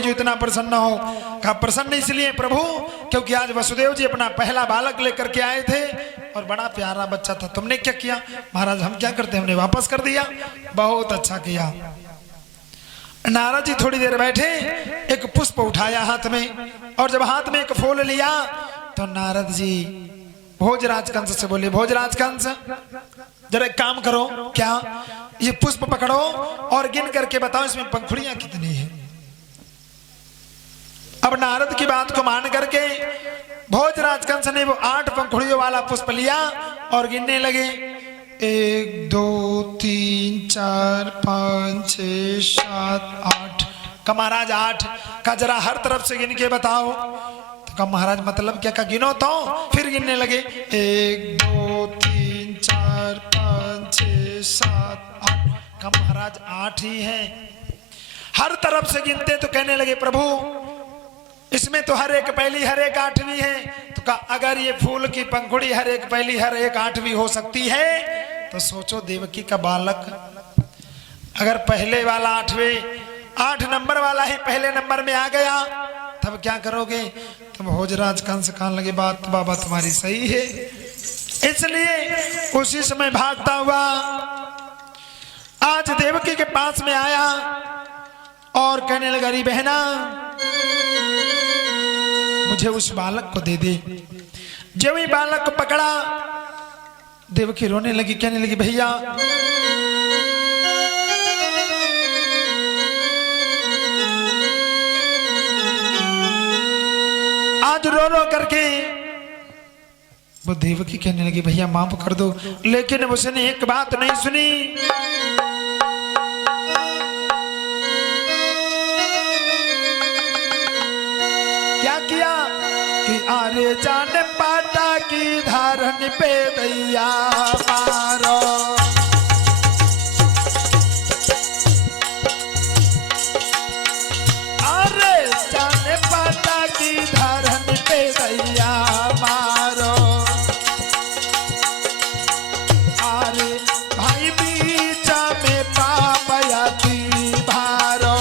जो इतना प्रसन्न हो। कहा प्रसन्न इसलिए प्रभु क्योंकि आज वसुदेव जी अपना पहला बालक लेकर के आए थे और बड़ा प्यारा बच्चा था। तुमने क्या किया? महाराज हम क्या करते, हमने वापस कर दिया। बहुत अच्छा किया। नारद जी थोड़ी देर बैठे, एक पुष्प उठाया हाथ में, और जब हाथ में एक फूल लिया तो नारद जी भोजराज कंस से बोले, भोजराज कंस जरा एक काम करो, क्या? ये पुष्प पकड़ो और गिन करके बताओ इसमें पंखुड़ियां कितनी है। अब नारद की बात को मान करके भोजराज कंस ने वो 8 पंखुड़ियों वाला पुष्प लिया और गिनने लगे। 1 2 3 4 5 6 7 8। का महाराज 8 का जरा हर तरफ से गिन के बताओ। तो का महाराज मतलब क्या? का गिनो तो फिर गिनने लगे। 1 2 3 4 5 6 7 8। का महाराज 8 ही है। हर तरफ से गिनते तो कहने लगे प्रभु इसमें तो हर एक पहली हर एक 8वीं है। तो का अगर ये फूल की पंखुड़ी हर एक पहली हर एक 8वीं हो सकती है तो सोचो देवकी का बालक अगर पहले वाला 8 नंबर वाला ही पहले नंबर में आ गया तब क्या करोगे? तब भोजराज कंस कहने लगे बात बाबा तुम्हारी सही है। इसलिए उसी समय भागता हुआ आज देवकी के पास में आया और कहने लगा अरे बहना मुझे उस बालक को दे दे। जब ही बालक को पकड़ा देवकी रोने लगी, कहने लगी भैया आज रो रो करके वो देवकी कहने लगी भैया माफ कर दो। लेकिन उसने एक बात नहीं सुनी। क्या किया कि आरे जान पाटा की धारन पे दैया मारो। आरे जान पाटा की धारन पे दैया मारो। आरे भाई बीचा में पापया थी भारो।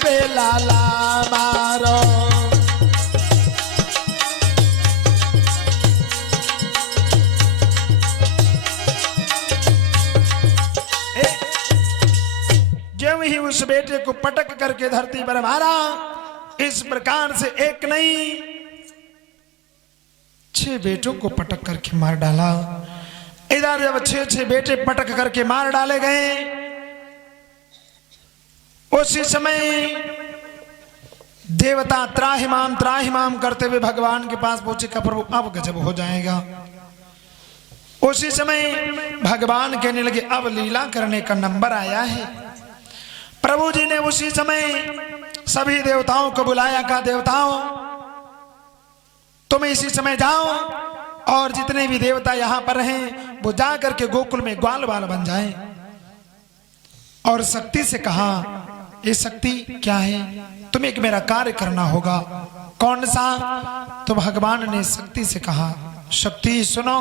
पे लाला मारो। जब ही उस बेटे को पटक करके धरती पर मारा, इस प्रकार से एक नहीं 6 बेटों को पटक करके मार डाला। इधर जब 6 बेटे पटक करके मार डाले गए उसी समय देवता त्राहिमाम करते हुए भगवान के पास पहुंचे का प्रभु अब गजब हो जाएगा। उसी समय भगवान कहने लगे अब लीला करने का नंबर आया है। प्रभु जी ने उसी समय सभी देवताओं को बुलाया। कहा देवताओं तुम इसी समय जाओ और जितने भी देवता यहां पर हैं वो जा करके गोकुल में ग्वाल बाल बन जाएं। और शक्ति से कहा ये शक्ति क्या है? तुम्हें एक मेरा कार्य करना होगा। कौन सा? तो भगवान ने शक्ति से कहा शक्ति सुनो।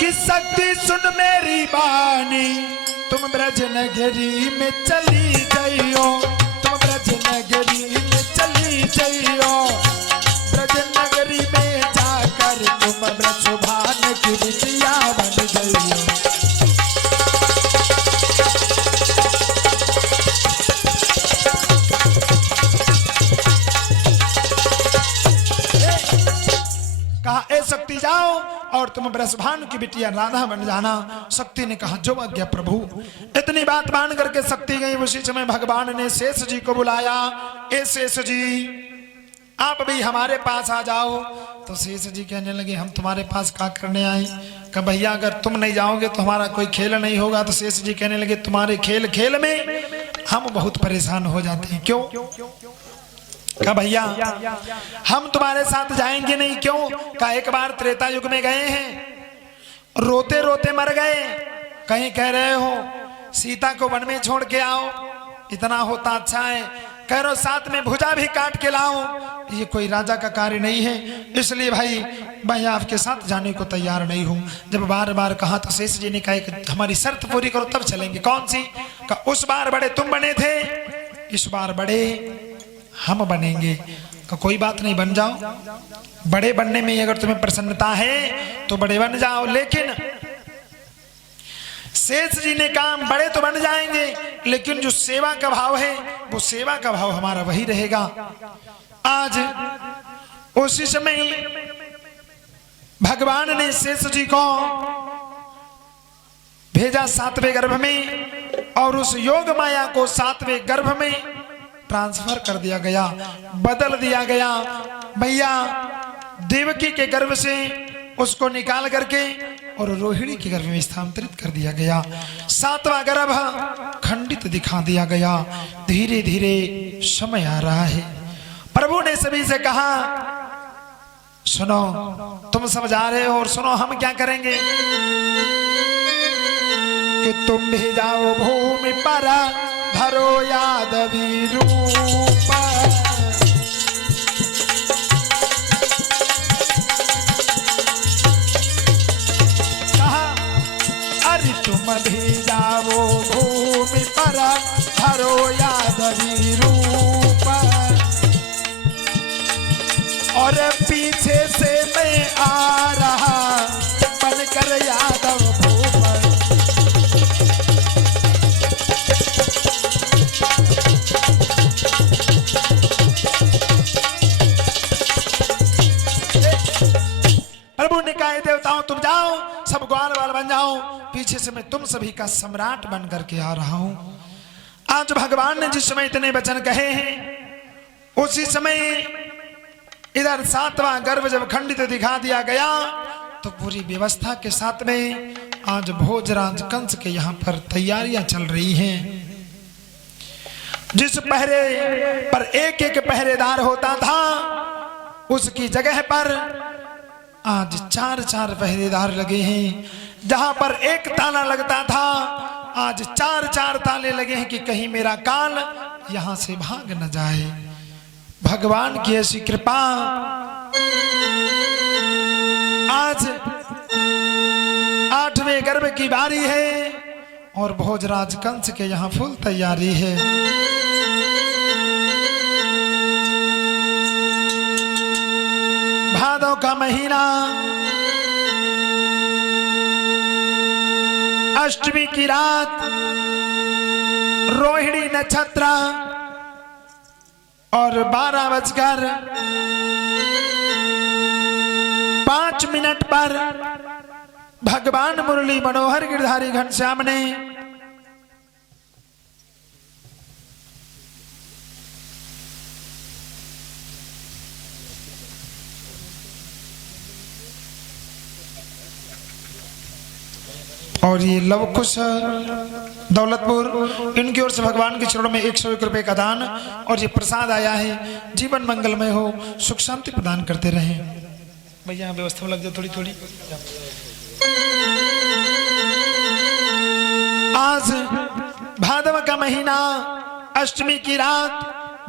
कि शक्ति सुन मेरी बानी तुम ब्रज नगरी में चली जाइयो। तुम ब्रज नगरी में चली जाइयो। ब्रज नगरी में जाकर तुम ब्रजभान की बिटिया बन जाइयो। कहा ए शक्ति जाओ और तुम ब्रजभानु की बिटिया राधा बन जाना। शक्ति ने कहा जो आज्ञा प्रभु। इतनी बात मान करके शक्ति गई। उसी समय भगवान ने शेष जी को बुलाया। ए शेष जी आप भी हमारे पास आ जाओ। तो शेष जी कहने लगे हम तुम्हारे पास क्या करने आए? कहा भैया अगर तुम नहीं जाओगे तो हमारा कोई खेल नहीं होगा। तो शेष जी कहने लगे तुम्हारे खेल खेल में हम बहुत परेशान हो जाते हैं। क्यों? कहा भैया हम तुम्हारे साथ जाएंगे नहीं। क्यों? कहा एक बार त्रेता युग में गए हैं, रोते रोते मर गए। कहीं कह रहे हो सीता को वन में छोड़ के आओ, इतना होता अच्छा है। कह रहे हो साथ में भुजा भी काट के लाओ, ये कोई राजा का कार्य नहीं है। इसलिए भाई मैं आपके साथ जाने को तैयार नहीं हूं। जब बार बार कहा तो शेष जी ने कहा कि हमारी शर्त पूरी करो तब चलेंगे। कौन सी? कहा उस बार बड़े तुम बने थे, इस बार बड़े हम बनेंगे। कहा कोई बात नहीं, बन जाओ। बड़े बनने में अगर तुम्हें प्रसन्नता है तो बड़े बन जाओ। लेकिन शेष जी ने कहा बड़े तो बन जाएंगे, लेकिन जो सेवा का भाव है वो सेवा का भाव हमारा वही रहेगा। आज उसी समय भगवान ने शेष जी को भेजा 7वें गर्भ में, और उस योग माया को 7वें गर्भ में ट्रांसफर कर दिया गया, बदल दिया गया। भैया देवकी के गर्भ से उसको निकाल करके और रोहिणी के गर्भ में स्थानांतरित कर दिया गया। 7वां गर्भ खंडित दिखा दिया गया। धीरे धीरे समय आ रहा है। प्रभु ने सभी से कहा सुनो, तुम सब जा रहे हो और सुनो हम क्या करेंगे कि तुम भी जाओ भूमि पर धरो यादवी रूप। कहा अरे तुम भी जाओ भूमि पर धरो यादवी रूप, और पीछे से मैं आ रहा बनकर यादव भूप। प्रभु ने कहा देवताओं तुम जाओ, सब ग्वाल वाल बन जाओ, पीछे से मैं तुम सभी का सम्राट बन करके आ रहा हूं। आज भगवान ने जिस समय इतने वचन कहे हैं उसी समय इधर 7वां गर्भ जब खंडित दिखा दिया गया तो पूरी व्यवस्था के साथ में आज भोजराज कंस के यहाँ पर तैयारियां चल रही हैं। जिस पहरे पर एक एक पहरेदार होता था उसकी जगह पर आज 4-4 पहरेदार लगे हैं। जहां पर एक ताला लगता था आज 4-4 ताले लगे हैं कि कहीं मेरा काल यहां से भाग न जाए। भगवान की ऐसी कृपा। आज 8वें गर्भ की बारी है और भोजराज कंस के यहाँ फुल तैयारी है। भादव का महीना, अष्टमी की रात, रोहिणी नक्षत्र और 12:05 पर भगवान मुरली मनोहर गिरधारी घनश्याम ने और ये लवकुश दौलतपुर इनकी ओर से भगवान के चरणों में 101 रुपए का दान और ये प्रसाद आया है। जीवन मंगलमय हो, सुख शांति प्रदान करते रहें। भैया व्यवस्था में लग जाओ थोड़ी थोड़ी। आज भादव का महीना, अष्टमी की रात,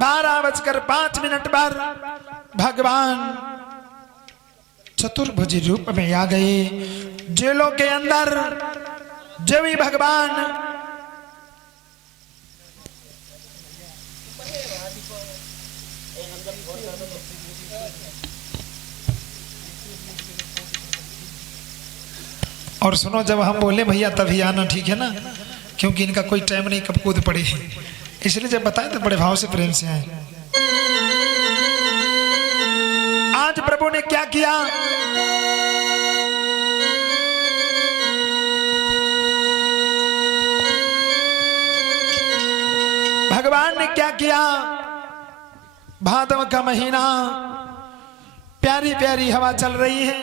12:05 पर भगवान चतुर्भुज रूप में आ गए। जेलों के अंदर जब भी भगवान और सुनो, जब हम बोले भैया तभी आना, ठीक है ना, क्योंकि इनका कोई टाइम नहीं कब कूद पड़े, इसलिए जब बताए तो बड़े भाव से प्रेम से आए। आज प्रभु ने क्या किया, भगवान ने क्या किया। भादव का महीना, प्यारी प्यारी हवा चल रही है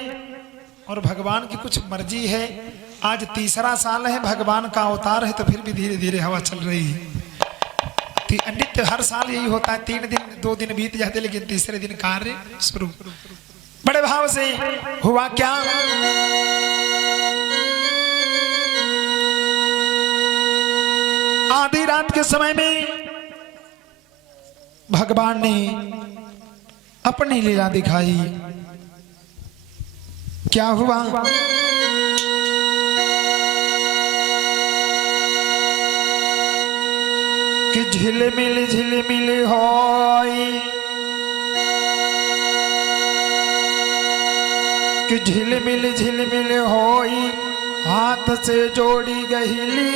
और भगवान की कुछ मर्जी है। आज तीसरा साल है, भगवान का अवतार है, तो फिर भी धीरे धीरे हवा चल रही है। नित्य हर साल यही होता है, 3 दिन 2 दिन बीत जाते, लेकिन तीसरे दिन कार्य शुरू। बड़े भाव से हुआ क्या, आधी रात के समय में भगवान ने अपनी लीला दिखाई। क्या हुआ, कि झिलमिल होई, कि झिलमिल होई, हाथ से जोड़ी गहिली।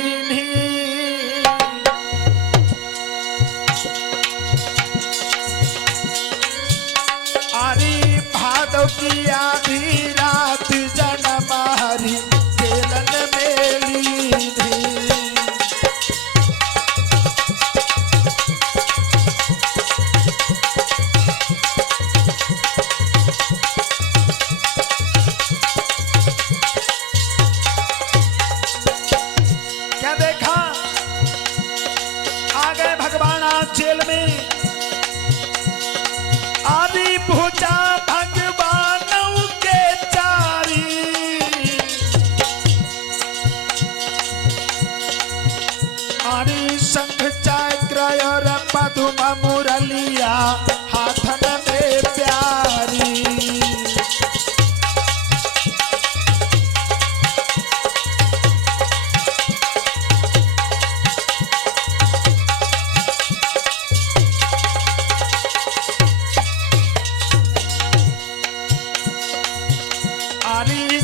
आरी भादव की आधी रात जन्म हरी केलन मेली। क्या देखा, आ गए भगवान आज जेल में। आदि भुजा भगवानों के चारी, आदि शंख चक्र और पद्म मुरलिया हाथन में प्यारी।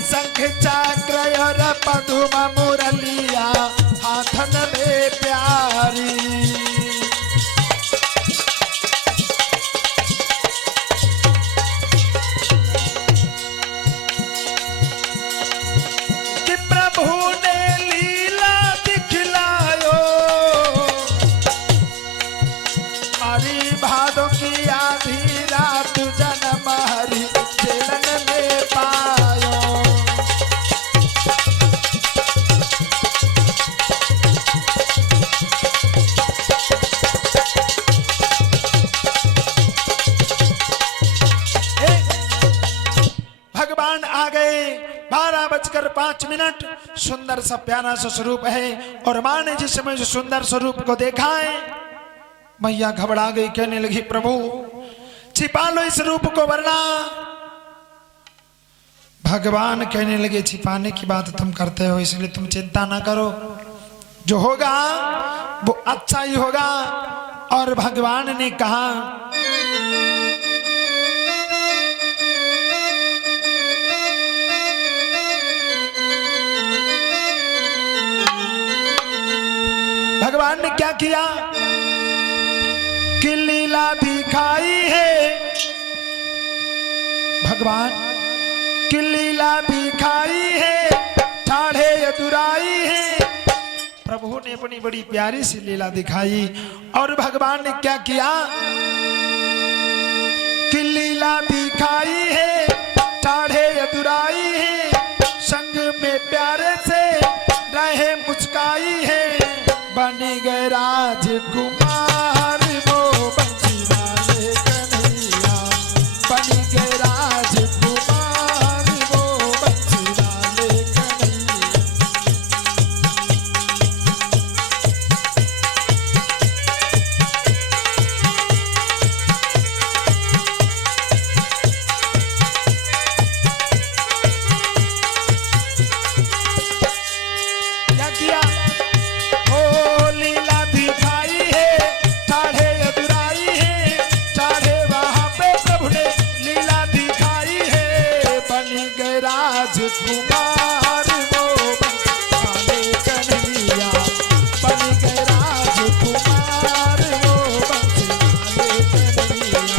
शंख चक्र और पद्म मुरलिया हाथन में प्यारी। कि प्रभु ने लीला दिखलायो, हरि भादो की आधी रात जन्म हरि चलन में पायो। भगवान आ गए, 12:05। सुंदर सा प्यारा सा स्वरूप है, और मां ने जिस समय सुंदर स्वरूप को देखा है, मैया घबरा गई, कहने लगी प्रभु छिपा लो इस रूप को वरना। भगवान कहने लगे छिपाने की बात तुम करते हो, इसलिए तुम चिंता ना करो, जो होगा वो अच्छा ही होगा। और भगवान ने कहा भगवान ने क्या किया, कि लीला दिखाई है। भगवान की लीला दिखाई है, ठाढ़े अधुराई है। प्रभु ने अपनी बड़ी प्यारी सी लीला दिखाई, और भगवान ने क्या किया, कि लीला दिखाई है, ठाढ़े अधुराई है, संग में प्यारे से रहे मुस्काई है। बनी गए राजकुमार वो बंसी वाले कन्हैया, बनी गए राजकुमार वो बंसी वाले कन्हैया। क्या किया, राजकुमार वो बंसी वाले कन्हैया, बन गए राजकुमार वो बंसी वाले कन्हैया।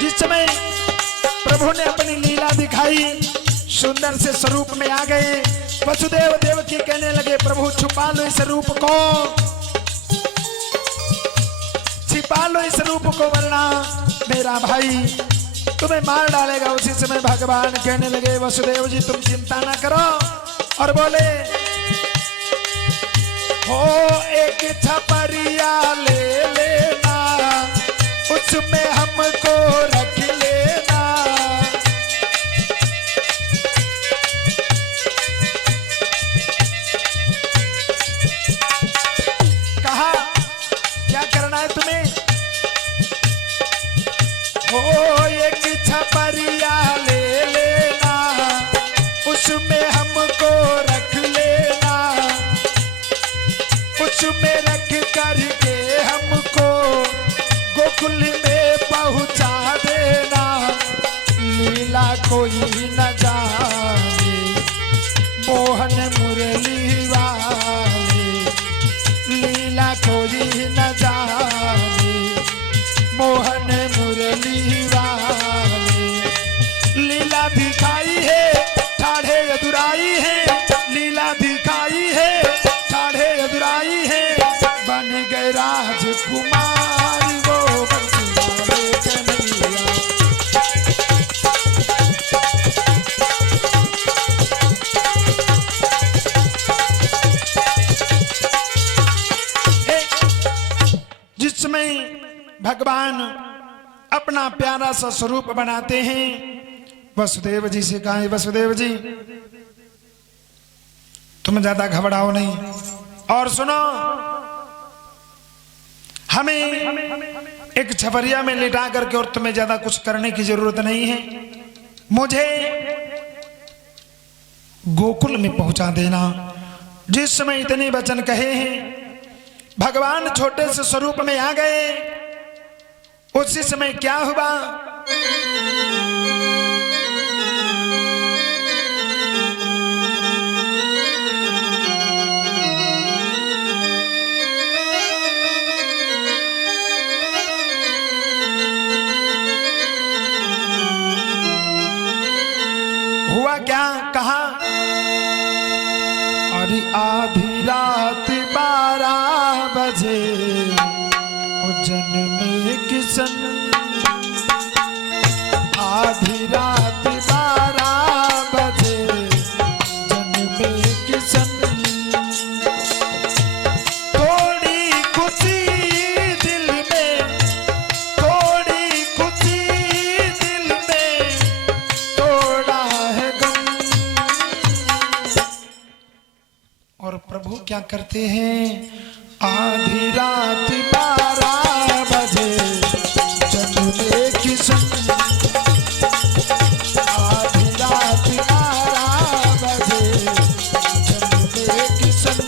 जिस समय प्रभु ने अपनी लीला दिखाई, सुंदर भीतर से स्वरूप में आ गए। वसुदेव देवकी कहने लगे प्रभु छुपा लो इस रूप को, छिपा लो इस रूप को, वरना मेरा भाई तुम्हें मार डालेगा। उसी समय भगवान कहने लगे वसुदेव जी तुम चिंता ना करो, और बोले हो एक छपरिया ले लेना, उसमें हमको रख लेना। कहा क्या करना है तुम्हें? हो एक छपरिया ले लेना, उसमें हमको रख लेना, उसमें रख करके हमको गोकुल में पहुंचा देना। लीला कोई न जाने मोहन मुरली वाले, लीला कोई न जाने मोहन मुरली वाले। लीला दिखाई है ठाढ़े अधुराई है, लीला दिखाई है ठाढ़े अधुराई है। बन गए राजकुमार वो बंसीवाले कन्हैया। जिसमें भगवान अपना प्यारा सा स्वरूप बनाते हैं, वसुदेव जी से कहा वसुदेव जी तुम ज्यादा घबराओ नहीं, और सुनो हमें एक छपरिया में लिटा करके और तुम्हें ज्यादा कुछ करने की जरूरत नहीं है। मुझे गोकुल में पहुंचा देना। जिस समय इतने वचन कहे हैं भगवान छोटे से स्वरूप में आ गए। उसी समय क्या हुआ? हुआ क्या? कहा अरे आधी रात 12 बजे उज्जैन में किशन, आधी रात 12 बजे उज्जैन में किशन। थोड़ी खुशी दिल में, थोड़ी खुशी दिल में, थोड़ा है गम। और प्रभु क्या करते हैं? आधी रात 12 बजे जन्मे किशन, आधी रात 12 बजे जन्मे किशन।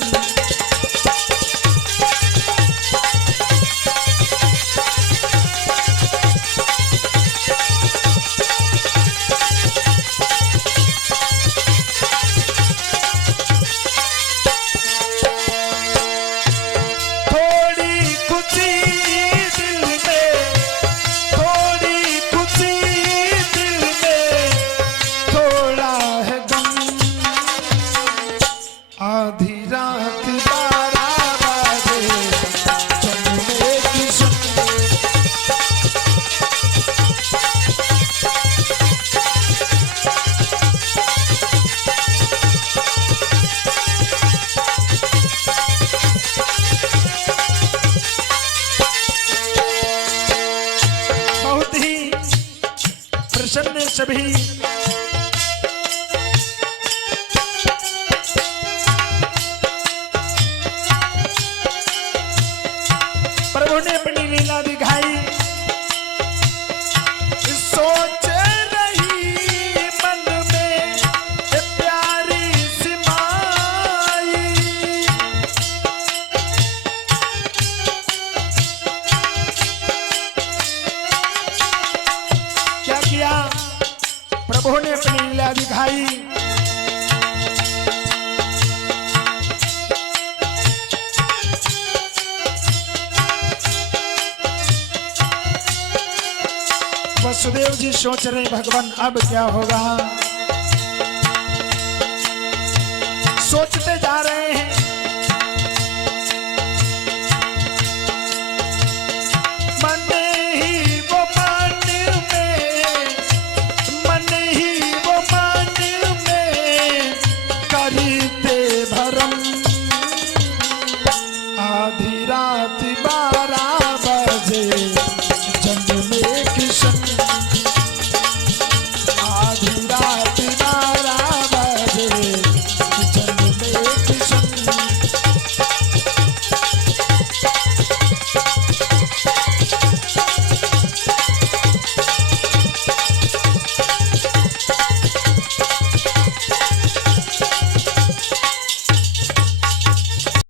सभी प्रभु ने अपनी लीला दिखाई। सोच रही मन में प्यारी सी माई, क्या किया? प्रभु ने अपनी लीला दिखाई। वसुदेव जी सोच रहे भगवान अब क्या होगा। सोचते जा रहे हैं